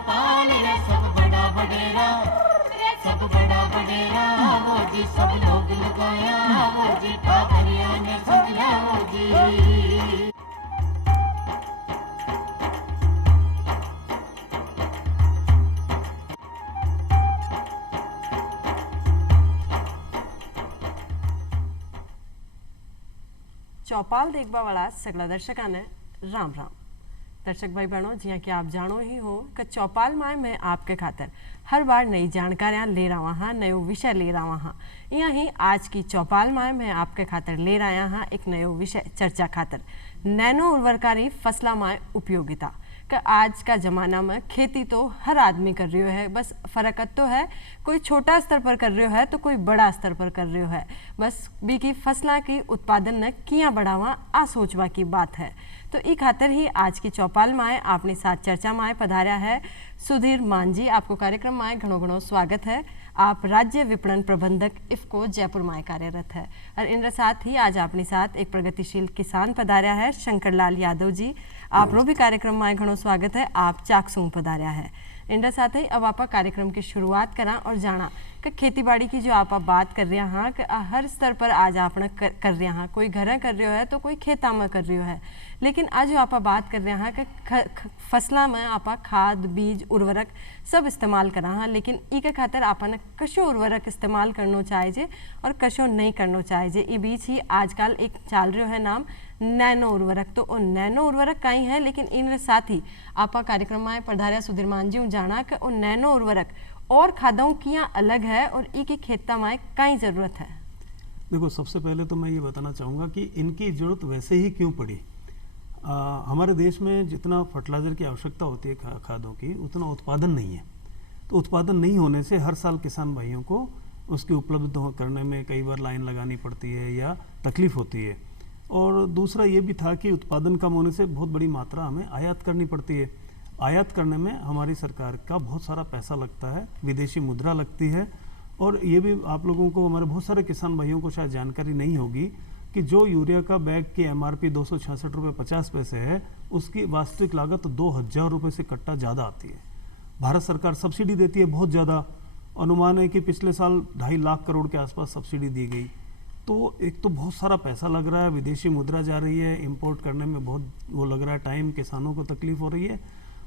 चौपाल रे सब बड़ा बडेरा, सब बड़ा बडेरा वो जी, सब लोग लगाया वो जी, पादरिया ने समझा वो जी। चौपाल देखबा वाला सगला दर्शकों ने राम राम। दर्शक भाई बहनों, जिया कि आप जानो ही हो कि चौपाल माए मैं आपके खातर हर बार नई जानकारियां ले रहा हाँ, नयो विषय ले रहा हाँ। यही आज की चौपाल माए मैं आपके खातर ले रहा हाँ एक नयो विषय चर्चा खातर, नैनो उर्वरकारी फसला माए उपयोगिता। कि आज का ज़माना में खेती तो हर आदमी कर रही है, बस फ़र्क तो है कोई छोटा स्तर पर कर रही है तो कोई बड़ा स्तर पर कर रही है। बस बी की फसला की उत्पादन ने किया बढ़ावा आ सोचवा की बात है। तो ई खातर ही आज की चौपाल माए अपने साथ चर्चा माए पधारा है सुधीर मान जी। आपको कार्यक्रम माए घणो घणो स्वागत है। आप राज्य विपणन प्रबंधक इफ्को जयपुर माए कार्यरत है। और इनके साथ ही आज अपने साथ एक प्रगतिशील किसान पधारा है शंकरलाल यादव जी। आप भी कार्यक्रम माए घणो स्वागत है। आप चाकसूंग पधारा है। इनके साथ ही अब आप कार्यक्रम की शुरुआत करा और जाना कि खेती बाड़ी की जो आप बात कर रहे हाँ कि हर स्तर पर आज आपने कर रहे हाँ, कोई घर कर रहे है तो कोई खेता में कर रहे है। लेकिन आज जो आप बात कर रहे हैं कि फसला में आप खाद बीज उर्वरक सब इस्तेमाल करा हाँ, लेकिन ई के खातर आपने कशो उर्वरक इस्तेमाल करना चाहिए और कशो नहीं करना चाहिए। ई बीच ही आजकल एक चल रहा है नाम नैनो उर्वरक। तो वो नैनो उर्वरक कहीं है, लेकिन इन साथ ही आप कार्यक्रम में पधारिया सुधीरमान जी जाना कि वो नैनो उर्वरक और खादों किया अलग है और ई की खेता में कहीं ज़रूरत है। देखो, सबसे पहले तो मैं ये बताना चाहूँगा कि इनकी ज़रूरत वैसे ही क्यों पड़ी। हमारे देश में जितना फर्टिलाइज़र की आवश्यकता होती है खादों की, उतना उत्पादन नहीं है। तो उत्पादन नहीं होने से हर साल किसान भाइयों को उसकी उपलब्ध करने में कई बार लाइन लगानी पड़ती है या तकलीफ़ होती है। और दूसरा ये भी था कि उत्पादन कम होने से बहुत बड़ी मात्रा हमें आयात करनी पड़ती है। आयात करने में हमारी सरकार का बहुत सारा पैसा लगता है, विदेशी मुद्रा लगती है। और ये भी आप लोगों को, हमारे बहुत सारे किसान भाइयों को शायद जानकारी नहीं होगी कि जो यूरिया का बैग की MRP 266 रुपये 50 पैसे है, उसकी वास्तविक लागत 2000 रुपये से कट्टा ज़्यादा आती है। भारत सरकार सब्सिडी देती है बहुत ज़्यादा। अनुमान है कि पिछले साल 2.5 लाख करोड़ के आसपास सब्सिडी दी गई। तो एक तो बहुत सारा पैसा लग रहा है, विदेशी मुद्रा जा रही है, इंपोर्ट करने में बहुत वो लग रहा है टाइम, किसानों को तकलीफ हो रही है।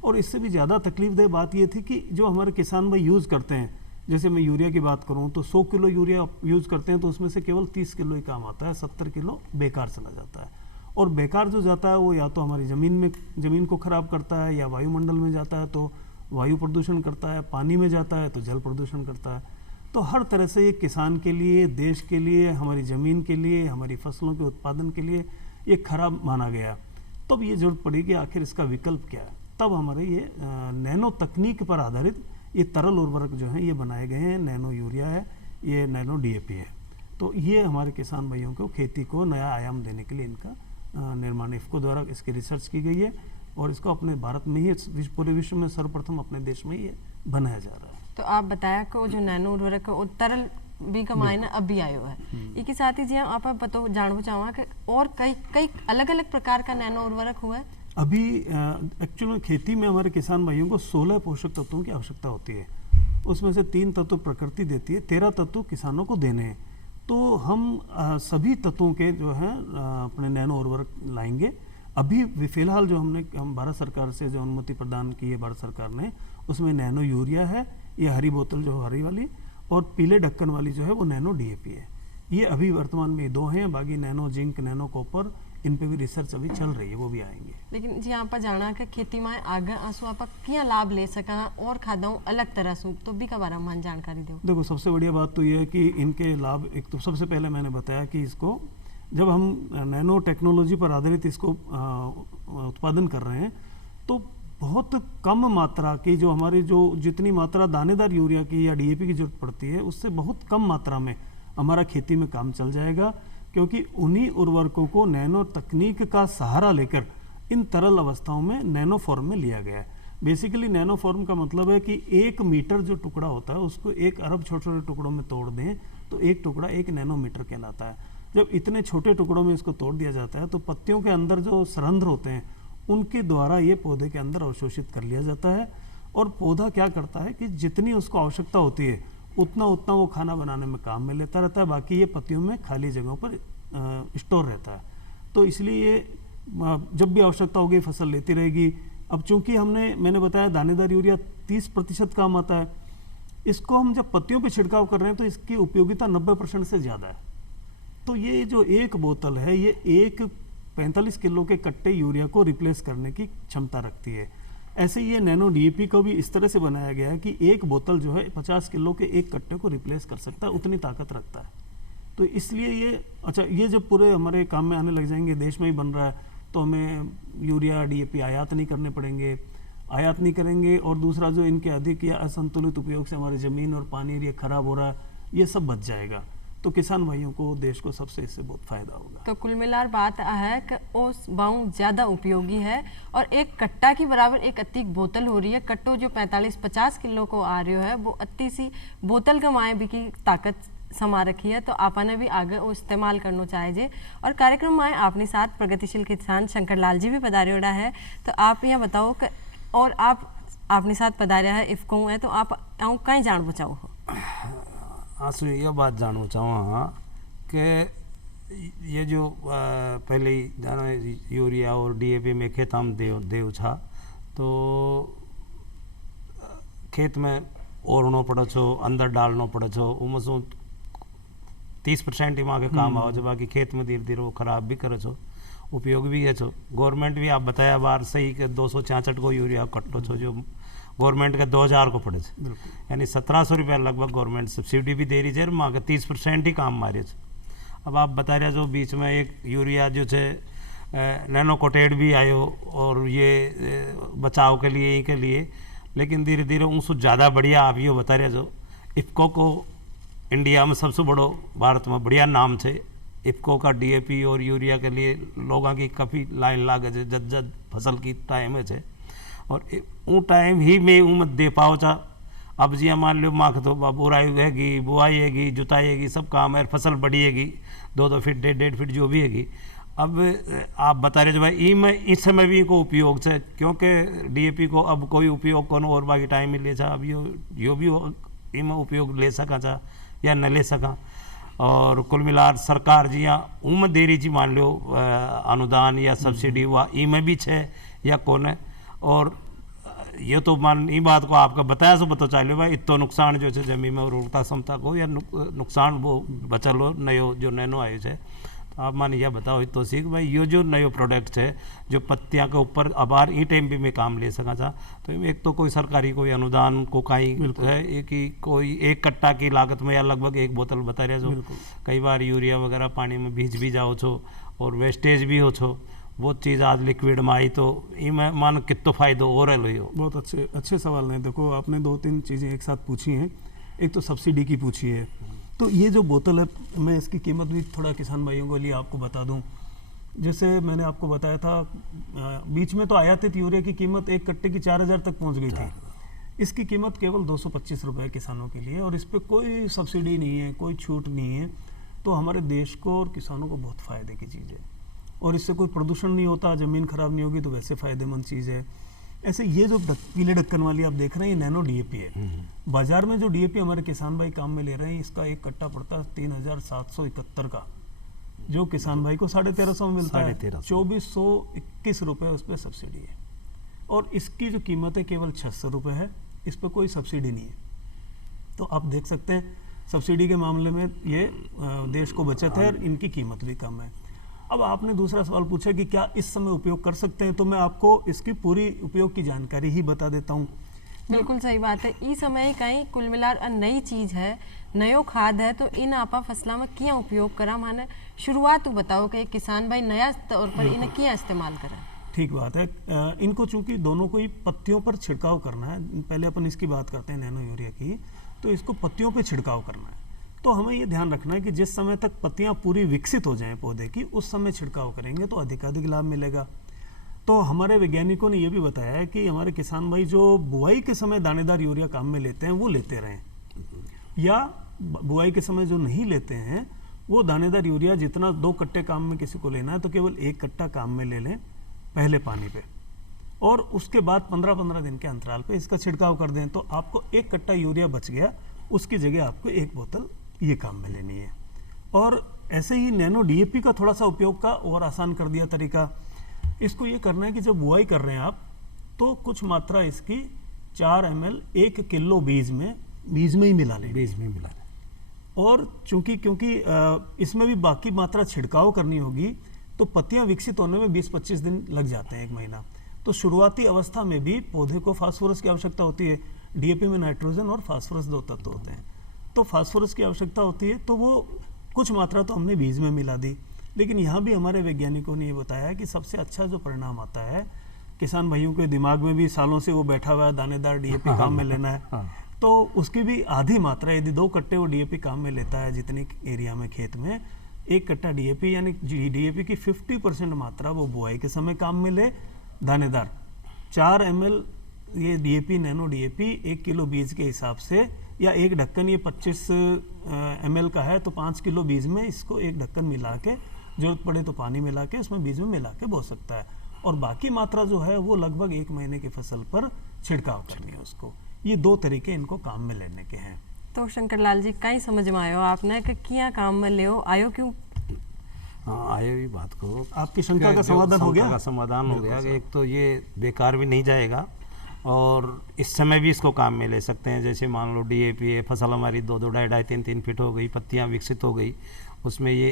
और इससे भी ज़्यादा तकलीफदेह बात ये थी कि जो हमारे किसान भाई यूज़ करते हैं, जैसे मैं यूरिया की बात करूं तो 100 किलो यूरिया यूज़ करते हैं तो उसमें से केवल 30 किलो ही काम आता है, 70 किलो बेकार चला जाता है। और बेकार जो जाता है वो या तो हमारी ज़मीन को ख़राब करता है, या वायुमंडल में जाता है तो वायु प्रदूषण करता है, पानी में जाता है तो जल प्रदूषण करता है। तो हर तरह से ये किसान के लिए, देश के लिए, हमारी ज़मीन के लिए, हमारी फसलों के उत्पादन के लिए ये खराब माना गया। तब ये जरूरत पड़ी कि आखिर इसका विकल्प क्या है। तब हमारे ये नैनो तकनीक पर आधारित ये तरल उर्वरक जो हैं ये बनाए गए हैं। नैनो यूरिया है, ये नैनो DAP है। तो ये हमारे किसान भाइयों को खेती को नया आयाम देने के लिए इनका निर्माण इफ्को द्वारा इसकी रिसर्च की गई है। और इसको अपने भारत में ही, पूरे विश्व में सर्वप्रथम अपने देश में ये बनाया जा रहा है। तो आप बताया कि जो नैनो उर्वरक वो तरल भी का मायना अब भी आयो है। इसके साथ ही जी आप पता जानना चाहूँगा कि और कई अलग अलग प्रकार का नैनो उर्वरक हुआ है। अभी एक्चुअली खेती में हमारे किसान भाइयों को 16 पोषक तत्वों की आवश्यकता होती है। उसमें से 3 तत्व प्रकृति देती है, 13 तत्व किसानों को देने हैं। तो हम सभी तत्वों के जो हैं अपने नैनो उर्वरक लाएंगे। अभी फिलहाल जो हम भारत सरकार से जो अनुमति प्रदान की है भारत सरकार ने, उसमें नैनो यूरिया है, ये हरी बोतल जो हरी वाली, और पीले ढक्कन वाली जो है वो नैनो DAP है। ये अभी वर्तमान में 2 हैं। बाकी नैनो जिंक, नैनो कॉपर, इन पे भी रिसर्च अभी चल रही है, वो भी आएंगे। लेकिन जी आप जाना कि खेती में आगे आंसू आप क्या लाभ ले सका और खादाओं अलग तरह से, तो भी का बारे में जानकारी दो। देखो, सबसे बढ़िया बात तो ये है कि इनके लाभ, एक तो सबसे पहले मैंने बताया कि इसको जब हम नैनो टेक्नोलॉजी पर आधारित इसको उत्पादन कर रहे हैं तो बहुत कम मात्रा की, जो हमारी जितनी मात्रा दानेदार यूरिया की या DAP की जरूरत पड़ती है, उससे बहुत कम मात्रा में हमारा खेती में काम चल जाएगा। क्योंकि उन्हीं उर्वरकों को नैनो तकनीक का सहारा लेकर इन तरल अवस्थाओं में नैनो फॉर्म में लिया गया है। बेसिकली नैनो फॉर्म का मतलब है कि 1 मीटर जो टुकड़ा होता है उसको 1 अरब छोटे छोटे टुकड़ों में तोड़ दें तो एक टुकड़ा 1 नैनोमीटर कहलाता है। जब इतने छोटे टुकड़ों में इसको तोड़ दिया जाता है तो पत्तियों के अंदर जो सरंध्र होते हैं उनके द्वारा ये पौधे के अंदर अवशोषित कर लिया जाता है और पौधा क्या करता है कि जितनी उसको आवश्यकता होती है उतना उतना वो खाना बनाने में काम में लेता रहता है, बाकी ये पत्तियों में खाली जगहों पर स्टोर रहता है। तो इसलिए ये जब भी आवश्यकता होगी फसल लेती रहेगी। अब चूंकि मैंने बताया दानेदार यूरिया 30% काम आता है, इसको हम जब पत्तियों पे छिड़काव कर रहे हैं तो इसकी उपयोगिता 90% से ज़्यादा है। तो ये जो एक बोतल है ये 45 किलो के कट्टे यूरिया को रिप्लेस करने की क्षमता रखती है। ऐसे ये नैनो डीएपी को भी इस तरह से बनाया गया है कि एक बोतल जो है 50 किलो के एक कट्टे को रिप्लेस कर सकता है, उतनी ताकत रखता है। तो इसलिए ये जब पूरे हमारे काम में आने लग जाएंगे, देश में ही बन रहा है, तो हमें यूरिया डीएपी आयात नहीं करने पड़ेंगे, आयात नहीं करेंगे। और दूसरा जो इनके अधिक या असंतुलित उपयोग से हमारी ज़मीन और पानी ये खराब हो रहा है, ये सब बच जाएगा। तो किसान भाइयों को, देश को सबसे इससे बहुत फायदा होगा। तो कुल मिलाकर बात है कि ओस बाऊ ज़्यादा उपयोगी है और एक कट्टा की बराबर एक अत्ती बोतल हो रही है। कट्टो जो 45-50 किलो को आ रही है वो अत्ती सी बोतल का माए भी की ताकत समा रखी है। तो आपने भी आगे वो इस्तेमाल करना चाहिए। और कार्यक्रम में आपने साथ प्रगतिशील किसान शंकर लाल जी भी पधारियोड़ा है। तो आप यहाँ बताओ कि और आपने साथ पधारिया है इफ्को है, तो आप कहीं जान बचाओ हो? आंसू ये बात जानना चाहूँ कि ये जो पहले ही जाना यूरिया और डीएपी में खेत हम देव छा, तो खेत में ओढ़नो पड़े छो, अंदर डालनो पड़े छो, उनमें सो 30% ही माँ के काम आओ जो, बाकी खेत में धीरे धीरे वो खराब भी करे छो, उपयोग भी है छो। गवर्नमेंट भी आप बताया बार सही कि 266 को यूरिया कट्टो छो, जो गवर्नमेंट का 2000 को पड़े थे, यानी 1700 रुपया लगभग गवर्नमेंट सब्सिडी भी दे रही है, माँ के 30% ही काम मारे थे। अब आप बता रहे जो बीच में एक यूरिया जो थे नैनो कोटेड भी आयो और ये बचाव के लिए ही के लिए, लेकिन धीरे धीरे उनसे ज़्यादा बढ़िया आप ये बता रहे जो इफ्को को इंडिया में सबसे बड़ो भारत में बढ़िया नाम थे। इफ्को का डीएपी और यूरिया के लिए लोगों की काफ़ी लाइन लागे थे, जद फसल की टाइम है और वो टाइम ही में मत दे पाओ चा। अब जी मान लो माँ तो बुराई हैगी, बुआई हैगी, जुताई सब काम है, फसल बढ़िएगी 2-2 फीट 1.5 फीट जो भी हैगी। अब आप बता रहे जो भाई इस समय भी को उपयोग है, क्योंकि डीएपी को अब कोई उपयोग कौन और बाकी टाइम में ले जा, अब यो भी इमें उपयोग ले सका चा या न ले सका। और कुल मिलाकर सरकार जी यहाँ उम दे रही जी मान लो अनुदान या सब्सिडी हुआ इमें भी है या कौन है। और ये तो मान ई बात को आपका बताया सो बता चाहे भाई इतो नुकसान जो है जमीन में उर्वरता क्षमता को या नुकसान वो बचल हो नयो जो नैनो आयो है। तो आप मान यह बताओ इतो सीख भाई ये जो नयो प्रोडक्ट है जो पत्तियाँ के ऊपर अबार ई टाइम भी में काम ले सका था, तो एक तो कोई सरकारी कोई अनुदान को कहीं है एक ही कोई एक कट्टा की लागत में या लगभग एक बोतल बता रहे जो कई बार यूरिया वगैरह पानी में भीज भी जाओ छो और वेस्टेज भी हो छो, वो चीज़ आज लिक्विड में आई तो इमें मान कितना फायदो हो रहा है। बहुत अच्छे सवाल हैं। देखो आपने 2-3 चीज़ें एक साथ पूछी हैं। एक तो सब्सिडी की पूछी है, तो ये जो बोतल है मैं इसकी कीमत भी थोड़ा किसान भाइयों को लिए आपको बता दूं। जैसे मैंने आपको बताया था बीच में तो आयातित यूरिया की कीमत एक कट्टे की 4000 तक पहुंच गई थी। इसकी कीमत केवल 225 रुपये किसानों के लिए और इस पर कोई सब्सिडी नहीं है, कोई छूट नहीं है। तो हमारे देश को और किसानों को बहुत फ़ायदे की चीज़ है और इससे कोई प्रदूषण नहीं होता, ज़मीन खराब नहीं होगी, तो वैसे फ़ायदेमंद चीज़ है। ऐसे ये जो पीले ढक्कन वाली आप देख रहे हैं ये नैनो डीएपी है। बाजार में जो डीएपी हमारे किसान भाई काम में ले रहे हैं इसका एक कट्टा पड़ता है 3771 का, जो किसान भाई को 1350 में मिलता है। 2421 रुपये उस पर सब्सिडी है और इसकी जो कीमत है केवल 600 रुपये है, इस पर कोई सब्सिडी नहीं है। तो आप देख सकते हैं सब्सिडी के मामले में ये देश को बचत है और इनकी कीमत भी कम है। अब आपने दूसरा सवाल पूछा कि क्या इस समय उपयोग कर सकते हैं, तो मैं आपको इसकी पूरी उपयोग की जानकारी ही बता देता हूँ। बिल्कुल सही बात है। इस समय कहीं कुल मिलार नई चीज़ है, नयो खाद है, तो इन आपा फसलों में क्या उपयोग करा, माने शुरुआत बताओ कि किसान भाई नया तौर पर इन्हें क्या इस्तेमाल करें। ठीक बात है। इनको चूंकि दोनों को ही पत्तियों पर छिड़काव करना है, पहले अपन इसकी बात करते हैं नैनो यूरिया की, तो इसको पत्तियों पर छिड़काव करना है। तो हमें ये ध्यान रखना है कि जिस समय तक पत्तियां पूरी विकसित हो जाएं पौधे की, उस समय छिड़काव करेंगे तो अधिकाधिक लाभ मिलेगा। तो हमारे वैज्ञानिकों ने ये भी बताया है कि हमारे किसान भाई जो बुआई के समय दानेदार यूरिया काम में लेते हैं वो लेते रहें, या बुआई के समय जो नहीं लेते हैं वो दानेदार यूरिया जितना 2 कट्टे काम में किसी को लेना है तो केवल 1 कट्टा काम में ले लें पहले पानी पे, और उसके बाद 15-15 दिन के अंतराल पे इसका छिड़काव कर दें तो आपको 1 कट्टा यूरिया बच गया, उसकी जगह आपको 1 बोतल ये काम में लेनी है। और ऐसे ही नैनो डीएपी का थोड़ा सा उपयोग का और आसान कर दिया तरीका। इसको ये करना है कि जब बुआई कर रहे हैं आप तो कुछ मात्रा इसकी 4 ml 1 किलो बीज में ही मिला लें। बीज में मिला लें। और क्योंकि इसमें भी बाकी मात्रा छिड़काव करनी होगी तो पत्तियां विकसित होने में 20-25 दिन लग जाते हैं, 1 महीना। तो शुरुआती अवस्था में भी पौधे को फास्फोरस की आवश्यकता होती है। डीएपी में नाइट्रोजन और फास्फोरस 2 तत्व होते हैं, तो फास्फोरस की आवश्यकता होती है, तो वो कुछ मात्रा तो हमने बीज में मिला दी। लेकिन यहाँ भी हमारे वैज्ञानिकों ने ये बताया कि सबसे अच्छा जो परिणाम आता है, किसान भाइयों के दिमाग में भी सालों से वो बैठा हुआ है दानेदार डीएपी काम में लेना है, तो उसकी भी आधी मात्रा, यदि 2 कट्टे वो डीएपी काम में लेता है जितनी एरिया में खेत में, 1 कट्टा डीएपी यानी डीएपी की 50% मात्रा वो बुआई के समय काम में ले दानेदार। 4 ml ये डीएपी नैनो डीएपी 1 किलो बीज के हिसाब से, या 1 ढक्कन ये 25 ml का है तो 5 किलो बीज में इसको 1 ढक्कन मिला के, जरूरत पड़े तो पानी मिला के उसमें बीज में मिला के बो सकता है। और बाकी मात्रा जो है वो लगभग 1 महीने की फसल पर छिड़काव करनी है उसको। ये 2 तरीके इनको काम में लेने के हैं। तो शंकर लाल जी कहीं समझ में आयो आपने कि किया काम में ले आयो क्यों? हाँ, आयो ही बात को आपकी शंका का समाधान हो गया? का समाधान हो गया। एक तो ये बेकार भी नहीं जाएगा और इस समय भी इसको काम में ले सकते हैं। जैसे मान लो डीएपी है, फसल हमारी 2-2, 2.5, 3-3 फीट हो गई, पत्तियां विकसित हो गई, उसमें ये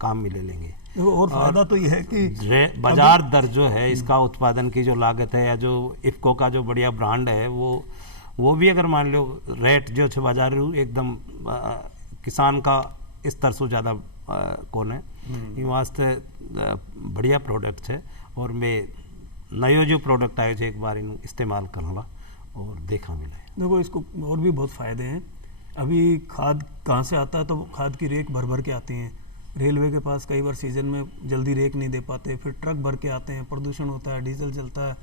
काम में ले लेंगे। और फायदा तो ये है कि बाजार दर जो है इसका, उत्पादन की जो लागत है, या जो इफ्को का जो बढ़िया ब्रांड है वो भी अगर मान लो रेट जो है बाजार एकदम किसान का स्तर से ज़्यादा कौन है, ये वास्ते बढ़िया प्रोडक्ट है। और मैं नयो जो प्रोडक्ट आयो एक बार इन इस्तेमाल करना और देखा मिला है। देखो इसको और भी बहुत फ़ायदे हैं। अभी खाद कहाँ से आता है, तो खाद की रेक भर भर के आती हैं। रेलवे के पास कई बार सीजन में जल्दी रेक नहीं दे पाते, फिर ट्रक भर के आते हैं, प्रदूषण होता है, डीजल चलता है।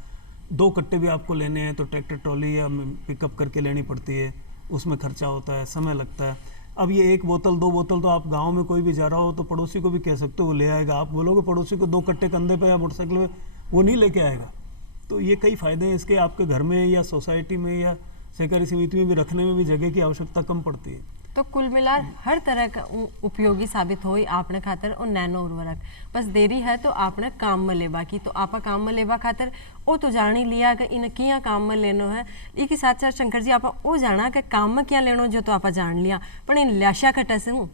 2 कट्टे भी आपको लेने हैं तो ट्रैक्टर ट्रॉली या पिकअप करके लेनी पड़ती है, उसमें खर्चा होता है, समय लगता है। अब ये 1 बोतल 2 बोतल तो आप गांव में कोई भी जा रहा हो तो पड़ोसी को भी कह सकते हो वो ले आएगा। आप बोलोगे पड़ोसी को 2 कट्टे कंधे पे या मोटरसाइकिल में, वो नहीं लेके आएगा। तो ये कई फ़ायदे हैं इसके। आपके घर में या सोसाइटी में या सहकारी समिति में भी रखने में भी जगह की आवश्यकता कम पड़ती है। तो कुल मिला हर तरह का उपयोगी साबित होई आपने खातर और नैनो उर्वरक। बस देरी है तो आपने काम में लेबा की, तो आपा काम में लेबा खातर वो तो जान ही लिया कि इन किया काम में लेनो है। एक साथ साथ शंकर जी आपा वो जाना कि काम में क्या लेनो जो तो आपा जान लिया, पर इन लाशा कटा से हूँ।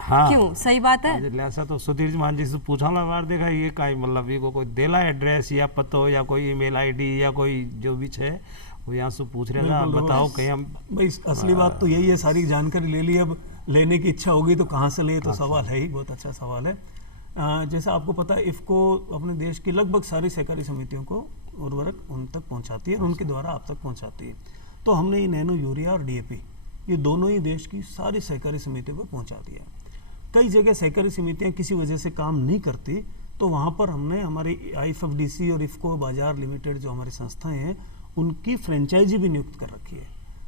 हाँ, क्यों? सही बात है। लाशा तो सुधीर मान जी से पूछा ला बार देखा, ये का मतलब ये कोई देला एड्रेस या पतो या कोई ईमेल आईडी या कोई जो भी है वो यहाँ से पूछ रहे था, बताओ कहीं हम। भाई असली बात तो यही है, सारी जानकारी ले ली, अब लेने की इच्छा होगी तो कहाँ से ले, तो सवाल है ही, बहुत अच्छा सवाल है। जैसा आपको पता है इफ़को अपने देश की लगभग सारी सहकारी समितियों को उर्वरक उन तक पहुँचाती है और उनके द्वारा आप तक पहुँचाती है। तो हमने ये नैनो यूरिया और डीएपी ये दोनों ही देश की सारी सहकारी समितियों को पहुँचा दिया। कई जगह सहकारी समितियाँ किसी वजह से काम नहीं करती, तो वहाँ पर हमने हमारे IFFDC और इफ़को बाजार लिमिटेड जो हमारी संस्थाएँ हैं उनकी फ्रेंचाइजी भी नियुक्त कर रखी है।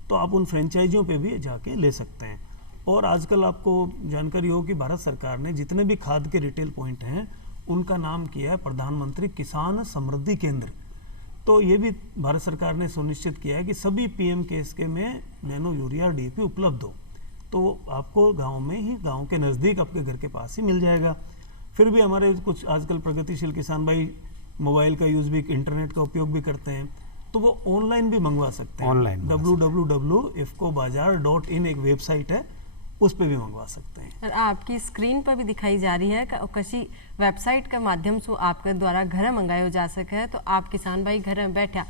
तो आप उन फ्रेंचाइजियों पे भी जाके ले सकते हैं। और आजकल आपको जानकारी हो कि भारत सरकार ने जितने भी खाद के रिटेल पॉइंट हैं उनका नाम किया है प्रधानमंत्री किसान समृद्धि केंद्र। तो ये भी भारत सरकार ने सुनिश्चित किया है कि सभी PMKSK में नैनो यूरिया और DAP उपलब्ध हो, तो आपको गांव में ही, गांव के नज़दीक आपके घर के पास ही मिल जाएगा। फिर भी हमारे कुछ आजकल प्रगतिशील किसान भाई मोबाइल का यूज़ भी, इंटरनेट का उपयोग भी करते हैं, तो वो ऑनलाइन भी मंगवा सकते हैं। ऑनलाइन www.ifcobazaar.in एक वेबसाइट है, उस पर भी मंगवा सकते हैं। और आपकी स्क्रीन पर भी दिखाई जा रही है कि किसी वेबसाइट के माध्यम से आपके द्वारा घर मंगाया जा सके। तो आप किसान भाई घर में बैठा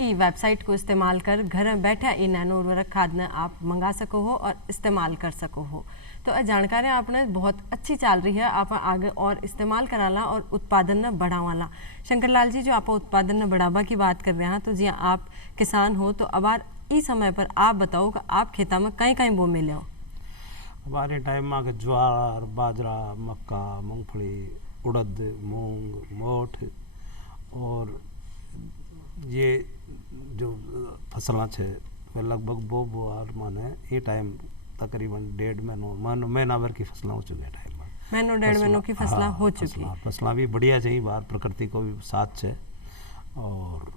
ई वेबसाइट को इस्तेमाल कर घर में बैठा ई नैनो उर्वरक खाद ने आप मंगा सको हो और इस्तेमाल कर सको हो। तो जानकारी आपने बहुत अच्छी चल रही है, आप आगे और इस्तेमाल कराला और उत्पादन न बढ़ावाला। शंकर लाल जी, जो आप उत्पादन न बढ़ावा की बात कर रहे हैं, तो जी आप किसान हो तो अब इस समय पर आप बताओ कि आप खेता में कहीं कहीं बो मिले हो? हमारे टाइम में आगे ज्वार, बाजरा, मक्का, मूंगफली, उड़द, मूंग, मोठ और ये जो फसलें छे वे लगभग बोआर माने ये टाइम तकरीबन 1.5 महीना भर की फसलें हो चुकी है। टाइम महीनों 1.5 महीनों की फसलें हो चुकी है। फसलें भी बढ़िया चाहिए, बाहर प्रकृति को भी साथ है और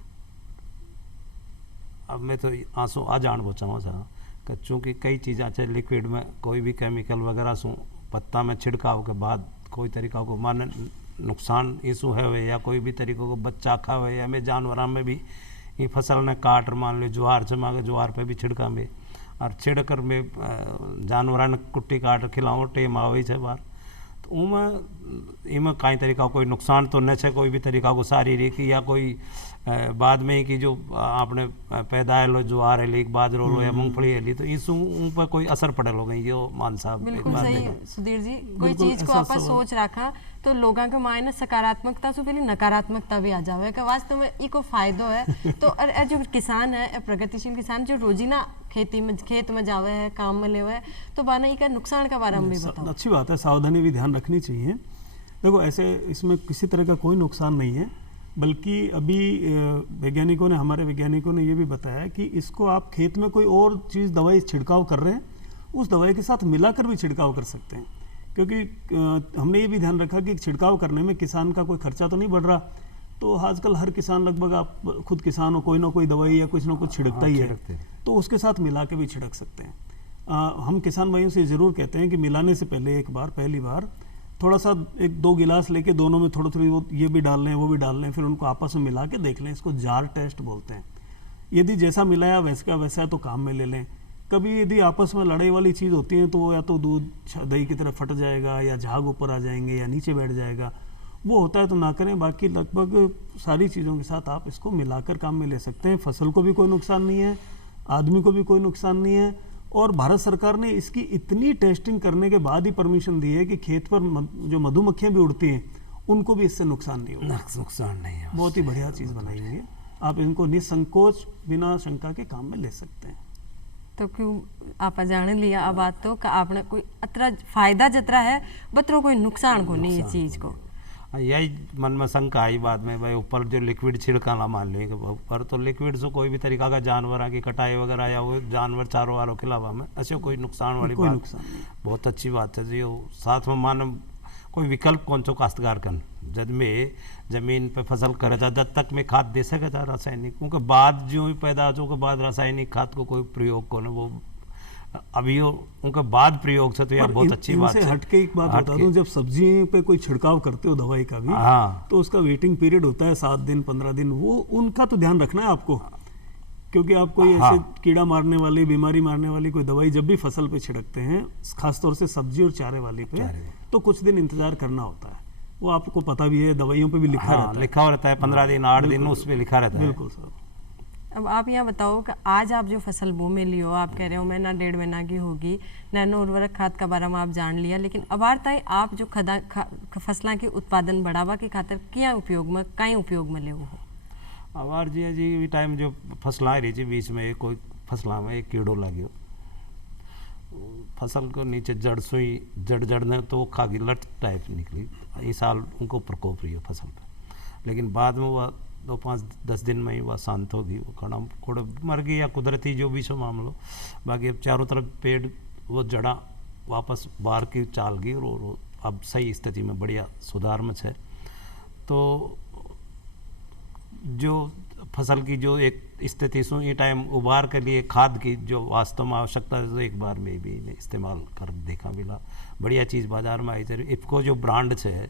अब मैं तो आंसू आ जानबो चाहूँ था कि चूँकि कई चीज़ें अच्छे लिक्विड में कोई भी केमिकल वगैरह सु पत्ता में छिड़काव के बाद कोई तरीका को माने नुकसान इसु है या कोई भी तरीकों को बच्चा खा हुए या मैं जानवरों में भी ये फसल ने काट मान लो ज्वार चमा के ज्वार पे भी छिड़का में और छिड़कर में जानवरों ने कुट्टी काट खिलाओ टेम आवे छे बार तो इमें कई तरीका कोई नुकसान तो न है कोई भी तरीका को शारीरिक या कोई बाद में कि जो आपने पैदाइल ज्वार है लीक बाजरो लो या मूंगफली है ली तो इस उन पर कोई असर पड़े हो गई यो मान साहब बिल्कुल सही सुधीर जी कोई चीज को आप सोच रखा तो लोगों के मायने सकारात्मकता से पहले नकारात्मकता भी आ जावे कि वास्तव में इको फायदो है तो और जो किसान है प्रगतिशील किसान जो रोजीना खेत में जावे है काम में लेवे है तो बाना इका नुकसान का बारे में भी बताओ। अच्छी बात है, सावधानी भी ध्यान रखनी चाहिए। देखो ऐसे इसमें किसी तरह का कोई नुकसान नहीं है, बल्कि अभी हमारे वैज्ञानिकों ने ये भी बताया कि इसको आप खेत में कोई और चीज़ दवाई छिड़काव कर रहे हैं उस दवाई के साथ मिलाकर भी छिड़काव कर सकते हैं, क्योंकि हमने ये भी ध्यान रखा कि छिड़काव करने में किसान का कोई खर्चा तो नहीं बढ़ रहा। तो आजकल हर किसान लगभग आप खुद किसान हो कोई ना कोई दवाई या कुछ ना कुछ छिड़कता ही है, तो उसके साथ मिला के भी छिड़क सकते हैं। हम किसान भाइयों से ज़रूर कहते हैं कि मिलाने से पहले पहली बार थोड़ा सा 1-2 गिलास लेके दोनों में थोड़ी वो ये भी डाल लें वो भी डाल लें, फिर उनको आपस में मिला के देख लें। इसको जार टेस्ट बोलते हैं। यदि जैसा मिलाया वैसे का वैसा है तो काम में ले लें। कभी यदि आपस में लड़ाई वाली चीज़ होती है तो या तो दूध दही की तरह फट जाएगा या झाग ऊपर आ जाएंगे या नीचे बैठ जाएगा, वो होता है तो ना करें। बाकी लगभग सारी चीज़ों के साथ आप इसको मिलाकर काम में ले सकते हैं। फसल को भी कोई नुकसान नहीं है, आदमी को भी कोई नुकसान नहीं है, और भारत सरकार ने इसकी इतनी टेस्टिंग करने के बाद ही परमिशन दी है कि खेत पर जो मधुमक्खियां भी उड़ती हैं उनको भी इससे नुकसान नहीं होगा। नुकसान नहीं है, बहुत ही बढ़िया चीज़ बनाई हुई है। आप इनको निसंकोच बिना शंका के काम में ले सकते हैं। तो क्यों आप जान लिया अब बात तो कि आपने कोई अतरा फायदा जतरा है बतरो कोई नुकसान को नहीं है चीज को। यही मन में शंका आई बात में भाई ऊपर जो लिक्विड छिड़काना मान ली कि ऊपर तो लिक्विड से कोई भी तरीका का जानवर की कटाई वगैरह या वो जानवर चारों वालों खिलावा में ऐसे कोई नुकसान वाली बात बहुत अच्छी बात है जी। साथ में मान कोई विकल्प कौन सो काश्तकार कर जब में जमीन पे फसल करे था जब तक में खाद दे सके था रासायनिक क्योंकि बाद जो भी पैदा हो के बाद रासायनिक खाद को कोई प्रयोग को वो अभी उनके बाद प्रयोग से तो यार बहुत अच्छी बात है। हटके एक बात बता दूं, जब सब्जी पे कोई छिड़काव करते हो दवाई का भी तो उसका वेटिंग पीरियड होता है 7 दिन 15 दिन, वो उनका तो ध्यान रखना है आपको, क्योंकि आप कोई ऐसे कीड़ा मारने वाली बीमारी मारने वाली कोई दवाई जब भी फसल पे छिड़कते हैं खासतौर से सब्जी और चारे वाली पे तो कुछ दिन इंतजार करना होता है। वो आपको पता भी है, दवाइयों पे भी लिखा रहता है 15 दिन 8 दिन उस पे लिखा रहता है। बिल्कुल सर। अब आप यहाँ बताओ कि आज आप जो फसल बो में लियो, आप कह रहे हो महीना 1.5 महीना की होगी, नैनो उर्वरक खाद का बारे में आप जान लिया, लेकिन अबारताई आप जो फसलों की उत्पादन बढ़ावा के खातिर क्या उपयोग में कई उपयोग में ले हो? अबार जी टाइम जो फसल आ रही थी बीच में कोई फसला में एक कीड़ो लगे फसल को नीचे जड़ ने तो खागी लट टाइप निकली। इस साल उनको प्रकोप रही है फसल पर, लेकिन बाद में वह 2-5-10 दिन में ही वह शांत होगी, वो कड़म कोड़ मर गई या कुदरती जो भी सो मामलो। बाकी अब चारों तरफ पेड़ वो जड़ा वापस बाहर की चाल गई और अब सही स्थिति में बढ़िया सुधार में है। तो जो फसल की जो एक स्थिति सो ये टाइम उबार के लिए खाद की जो वास्तव में आवश्यकता है तो एक बार में भी इस्तेमाल कर देखा मिला। बढ़िया चीज़ बाजार में आई थी। इफ्को जो ब्रांड है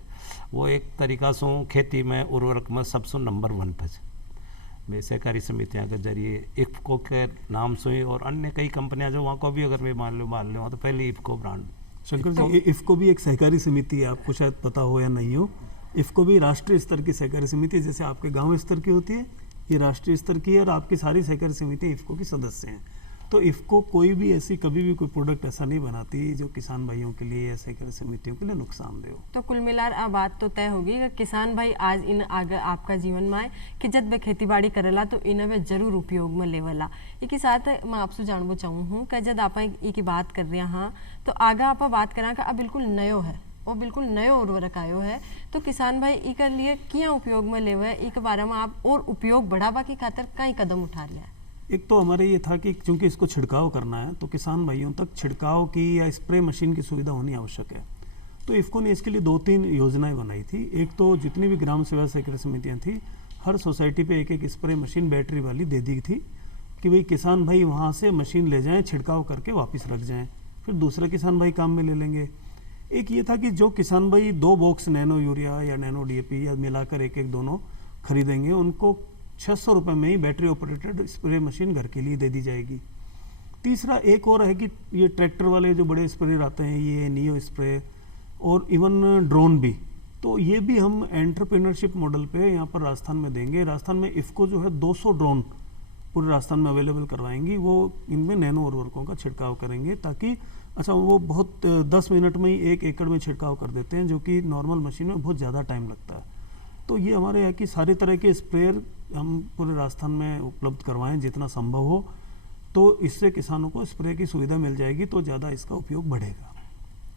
वो एक तरीका से खेती में उर्वरक में सबसे नंबर 1 पे है। सहकारी समितियाँ के जरिए इफ्को के नाम से ही और अन्य कई कंपनियां जो वहाँ को भी अगर मैं मान लो तो पहले इफ्को ब्रांड। शंकर जी, इफ्को भी एक सहकारी समिति है, आपको शायद पता हो या नहीं हो। इफ्को भी राष्ट्रीय स्तर की सहकारी समिति है, जैसे आपके गांव स्तर की होती है ये राष्ट्रीय स्तर की है, और आपकी सारी सहकारी समिति इफ्को की सदस्य हैं। तो इफ्को कोई भी ऐसी कभी भी कोई प्रोडक्ट ऐसा नहीं बनाती जो किसान भाइयों के लिए या सहकारी समितियों के लिए नुकसानदेह हो। तो कुल मिलाकर अब बात तो तय होगी कि किसान भाई आज इन आगे आपका जीवन में आए कि जब वे खेती बाड़ी करेला तो इन वे जरूर उपयोग में लेवला। इसके साथ मैं आपसे जानना चाहूँ कि जब आप की बात कर रहे हाँ तो आगे आप बात करा का अब बिल्कुल नयो है और बिल्कुल नयो उर्वरक आयो है, तो किसान भाई इके लिए क्या उपयोग में लेवे एक बारे में आप और उपयोग बढ़ावा की खातिर कई कदम उठा लिया है? एक तो हमारे ये था कि चूंकि इसको छिड़काव करना है तो किसान भाइयों तक छिड़काव की या स्प्रे मशीन की सुविधा होनी आवश्यक है। तो इफ्को ने इसके लिए 2-3 योजनाएं बनाई थी। एक तो जितनी भी ग्राम सेवा सहकारी समितियां थी हर सोसाइटी पे एक एक स्प्रे मशीन बैटरी वाली दे दी थी कि भाई किसान भाई वहाँ से मशीन ले जाएं, छिड़काव करके वापस रख जाएं, फिर दूसरा किसान भाई काम में ले लेंगे। एक ये था कि जो किसान भाई 2 बॉक्स नैनो यूरिया या नैनो डीएपी या मिलाकर एक एक दोनों खरीदेंगे, उनको 600 रुपये में ही बैटरी ऑपरेटेड स्प्रे मशीन घर के लिए दे दी जाएगी। तीसरा एक और है कि ये ट्रैक्टर वाले जो बड़े स्प्रेयर आते हैं, ये नियो स्प्रे और इवन ड्रोन भी, तो ये भी हम एंटरप्रेन्योरशिप मॉडल पे यहाँ पर राजस्थान में देंगे। राजस्थान में इफ़को जो है 200 ड्रोन पूरे राजस्थान में अवेलेबल करवाएंगी, वो इनमें नैनो उर्वरकों का छिड़काव करेंगे ताकि अच्छा वो बहुत 10 मिनट में ही 1 एकड़ में छिड़काव कर देते हैं, जो कि नॉर्मल मशीन में बहुत ज़्यादा टाइम लगता है। तो ये हमारे यहाँ की सारे तरह के स्प्रेयर हम पूरे राजस्थान में उपलब्ध करवाएं जितना संभव हो, तो इससे किसानों को स्प्रे की सुविधा मिल जाएगी, तो ज़्यादा इसका उपयोग बढ़ेगा।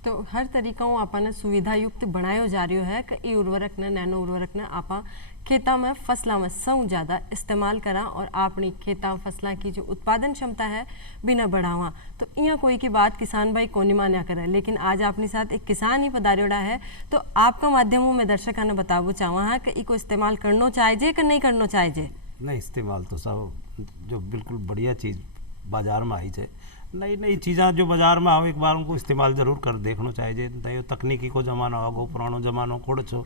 तो हर तरीक़ों आपने सुविधा युक्त बनायो जा रही है कि उर्वरक ने नैनो उर्वरक ने आपा खेता में फसलों में सौ ज़्यादा इस्तेमाल करा और अपनी खेता फसलों की जो उत्पादन क्षमता है बिना बढ़ावा। तो यहाँ कोई की बात किसान भाई को नहीं मान्या करे, लेकिन आज अपने साथ एक किसान ही पधारियोड़ा है, तो आपका माध्यमों में दर्शकों ने बतावो चाहवा है कि इको इस्तेमाल करना चाहिए कि नहीं करना चाहिए। नहीं, इस्तेमाल तो सब जो बिल्कुल बढ़िया चीज़ बाजार में आई है, नई नई चीज़ा जो बाजार में आओ एक बार उनको इस्तेमाल जरूर कर देखना चाहिए। नहीं तकनीकी को जमाना होगो, पुरानो जमानो कोड़ छो,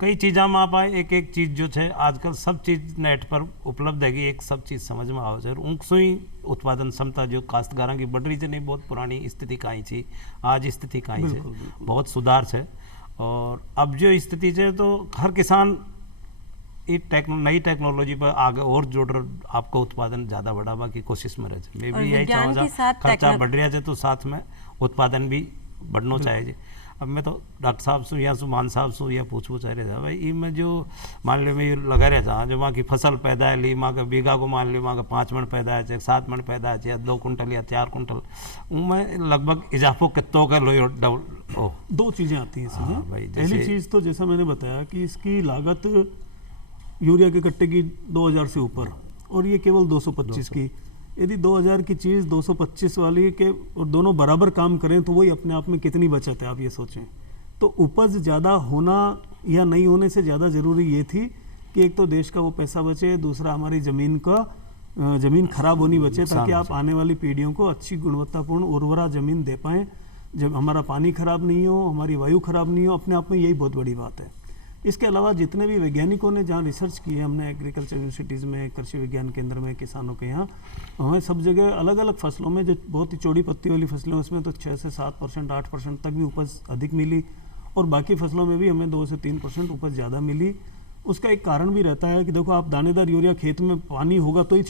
कई चीज़ा में आप आए एक एक चीज़ जो है आजकल सब चीज़ नेट पर उपलब्ध है कि एक सब चीज़ समझ में आओ। उनको ही उत्पादन क्षमता जो काश्तकारों की बढ़ रही है, नहीं बहुत पुरानी स्थिति कहीं थी, आज स्थिति कहीं है, बहुत सुधार है। और अब जो स्थिति है तो हर किसान नई टेक्नोलॉजी पर आगे और जोड़ आपको उत्पादन ज़्यादा बढ़ावा की कोशिश में रहे। मैं भी यही चाहूँगा, खर्चा बढ़ रहा है तो साथ में उत्पादन भी बढ़ना चाहिए। अब मैं तो डॉक्टर साहब से या मान साहब से या पूछ रहे था भाई इनमें जो मान लो मैं लगा रहा था जो वहाँ की फसल पैदा है ली वहाँ का बीघा को मान लो वहाँ का 5 मन पैदा है, 7 मन पैदा है, या 2 कुंटल या 4 कुंटल, उनमें लगभग इजाफो कितों का लो डबल 2 चीज़ें आती हैं इसमें। पहली चीज़ तो जैसा मैंने बताया कि इसकी लागत यूरिया के कट्टे की 2000 से ऊपर और ये केवल 225 की। यदि 2000 की चीज़ 225 वाली के और दोनों बराबर काम करें तो वही अपने आप में कितनी बचत है, आप ये सोचें। तो उपज ज़्यादा होना या नहीं होने से ज़्यादा ज़रूरी ये थी कि एक तो देश का वो पैसा बचे, दूसरा हमारी ज़मीन खराब होनी बचे ताकि आप आने वाली पीढ़ियों को अच्छी गुणवत्तापूर्ण उर्वरा ज़मीन दे पाएँ। जब हमारा पानी खराब नहीं हो, हमारी वायु खराब नहीं हो, अपने आप में यही बहुत बड़ी बात है। इसके अलावा जितने भी वैज्ञानिकों ने जहाँ रिसर्च की है, हमने एग्रीकल्चर यूनिवर्सिटीज़ में, कृषि विज्ञान केंद्र में, किसानों के यहाँ, हमें सब जगह अलग अलग फसलों में जो बहुत ही चौड़ी पत्ती वाली फसलें उसमें तो 6 से 7%, 8% तक भी उपज अधिक मिली और बाकी फसलों में भी हमें 2 से 3% उपज ज़्यादा मिली। उसका एक कारण भी रहता है कि देखो आप दानेदार यूरिया खेत में पानी होगा तो ही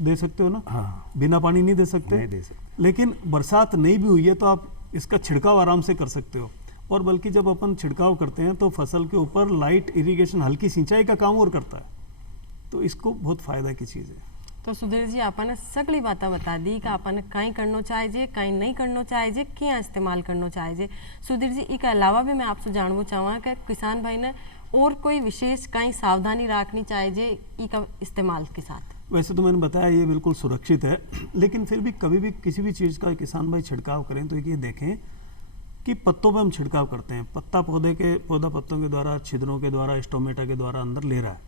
दे सकते हो ना, हाँ। बिना पानी नहीं दे सकते। लेकिन बरसात नहीं भी हुई है तो आप इसका छिड़काव आराम से कर सकते हो। और बल्कि जब अपन छिड़काव करते हैं तो फसल के ऊपर लाइट इरिगेशन, हल्की सिंचाई का काम और करता है, तो इसको बहुत फ़ायदा की चीज़ है। तो सुधीर जी आपने सगली बातें बता दी कि आपने कहीं करना चाहिए, कहीं नहीं करना चाहिए, क्या इस्तेमाल करना चाहिए। सुधीर जी इसके अलावा भी मैं आपसे जानना चाहूँगा कि किसान भाई ने और कोई विशेष कहीं सावधानी रखनी चाहिए इसका इस्तेमाल के साथ। वैसे तो मैंने बताया ये बिल्कुल सुरक्षित है, लेकिन फिर भी कभी भी किसी भी चीज़ का किसान भाई छिड़काव करें तो ये देखें कि पत्तों पे हम छिड़काव करते हैं, पत्ता पौधा पत्तों के द्वारा, छिद्रों के द्वारा, स्टोमेटा के द्वारा अंदर ले रहा है।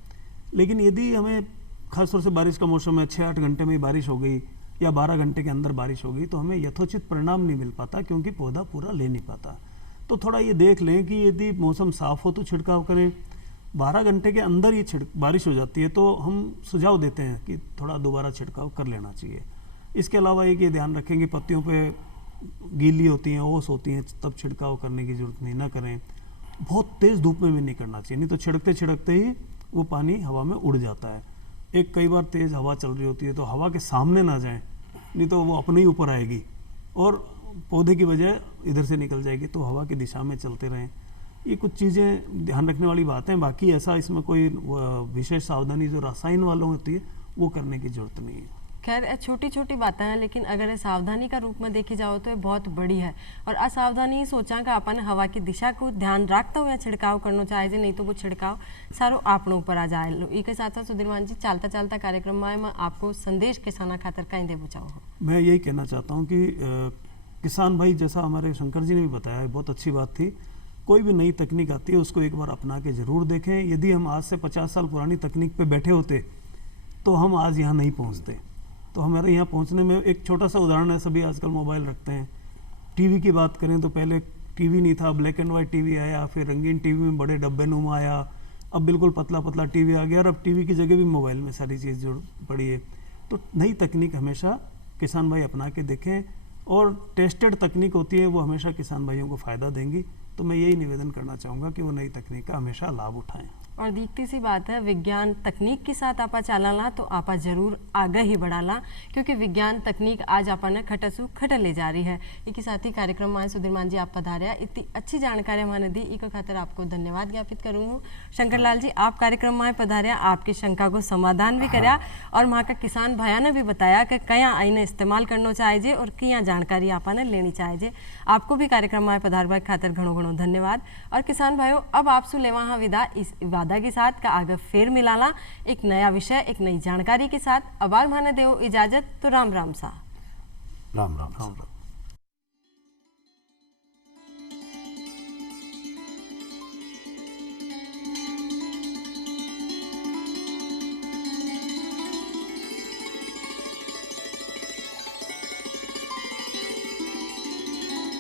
लेकिन यदि हमें खासतौर से बारिश का मौसम है, 6-8 घंटे में बारिश हो गई या 12 घंटे के अंदर बारिश हो गई तो हमें यथोचित परिणाम नहीं मिल पाता क्योंकि पौधा पूरा ले नहीं पाता। तो थोड़ा ये देख लें कि यदि मौसम साफ़ हो तो छिड़काव करें। 12 घंटे के अंदर ये बारिश हो जाती है तो हम सुझाव देते हैं कि थोड़ा दोबारा छिड़काव कर लेना चाहिए। इसके अलावा एक ये ध्यान रखें कि पत्तियों पे गीली होती हैं, ओस होती हैं, तब छिड़काव करने की ज़रूरत नहीं, ना करें। बहुत तेज़ धूप में भी नहीं करना चाहिए, नहीं तो छिड़कते ही वो पानी हवा में उड़ जाता है। एक कई बार तेज़ हवा चल रही होती है तो हवा के सामने ना जाएं, नहीं तो वो अपने ही ऊपर आएगी और पौधे की वजह इधर से निकल जाएगी। तो हवा की दिशा में चलते रहें। ये कुछ चीज़ें ध्यान रखने वाली बातें। बाकी ऐसा इसमें कोई विशेष सावधानी जो रसायन वालों होती है वो करने की ज़रूरत नहीं है। खैर छोटी छोटी बातें हैं, लेकिन अगर ये सावधानी का रूप में देखी जाओ तो ये बहुत बड़ी है। और असावधानी सोचा कि अपन हवा की दिशा को ध्यान रखते हुए छिड़काव करना चाहिए, नहीं तो वो छिड़काव सारो अपनों ऊपर आ जाए। इसके साथ साथ सुधीरमान जी चलता चलता कार्यक्रम में मैं आपको संदेश किसाना खातर कहीं दे बचाओ। मैं यही कहना चाहता हूँ कि किसान भाई, जैसा हमारे शंकर जी ने भी बताया, बहुत अच्छी बात थी कोई भी नई तकनीक आती है उसको एक बार अपना के ज़रूर देखें। यदि हम आज से 50 साल पुरानी तकनीक पे बैठे होते तो हम आज यहाँ नहीं पहुँचते। तो हमारे यहाँ पहुँचने में एक छोटा सा उदाहरण है, सभी आजकल मोबाइल रखते हैं। टीवी की बात करें तो पहले टीवी नहीं था, ब्लैक एंड वाइट टीवी आया, फिर रंगीन टीवी में बड़े डब्बे नुमा आया, अब बिल्कुल पतला पतला टीवी आ गया और अब टीवी की जगह भी मोबाइल में सारी चीज़ जुड़ पड़ी है। तो नई तकनीक हमेशा किसान भाई अपना के देखें, और टेस्टेड तकनीक होती है वो हमेशा किसान भाइयों को फ़ायदा देंगी। तो मैं यही निवेदन करना चाहूँगा कि वो नई तकनीक का हमेशा लाभ उठाएं। और दीखती सी बात है, विज्ञान तकनीक के साथ आपा चालाला तो आपा जरूर आगे ही बढ़ाला, क्योंकि विज्ञान तकनीक आज आपा ने खटसू खट ले जा रही है। इसके साथ ही कार्यक्रम में सुधीरमान जी आप पधारिया, इतनी अच्छी जानकारी मैंने दी, इस खातिर आपको धन्यवाद ज्ञापित करूँ। शंकर लाल जी आप कार्यक्रम में पधारिया, आपकी शंका को समाधान भी कराया और वहाँ का किसान भाइयों ने भी बताया कि क्या आईने इस्तेमाल करना चाहिए और क्या जानकारी आपा ने लेनी चाहिए। आपको भी कार्यक्रम में पधारवा खातिर घणो घणो धन्यवाद। और किसान भाइयों अब आपसे लेवा हाँ विदा इस वादा के साथ का आगे फिर मिलाला एक नया विषय एक नई जानकारी के साथ। अब माने देव इजाजत, तो राम राम सा। राम राम। राम राम।